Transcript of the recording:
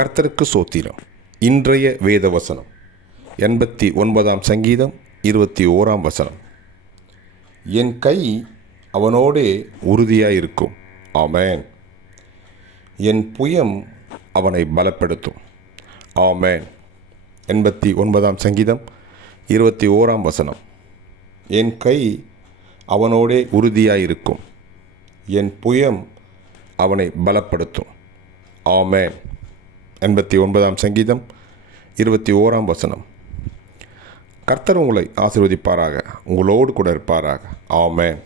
கர்த்தருக்கு சோத்திரம். இன்றைய வேத வசனம் எண்பத்தி ஒன்பதாம் சங்கீதம் இருபத்தி ஓராம் வசனம். என் கை அவனோடே உறுதியாயிருக்கும். ஆமேன். என் புயம் அவனை பலப்படுத்தும். ஆமேன். எண்பத்தி ஒன்பதாம் சங்கீதம் இருபத்தி ஓராம் வசனம். என் கை அவனோடே உறுதியாயிருக்கும். என் புயம் அவனை பலப்படுத்தும். ஆமேன். எண்பத்தி ஒன்பதாம் சங்கீதம் இருபத்தி ஓராம் வசனம். கர்த்தர் உங்களை ஆசிர்வதிப்பாராக உங்களோடு கூட இருப்பாராக. ஆமேன்.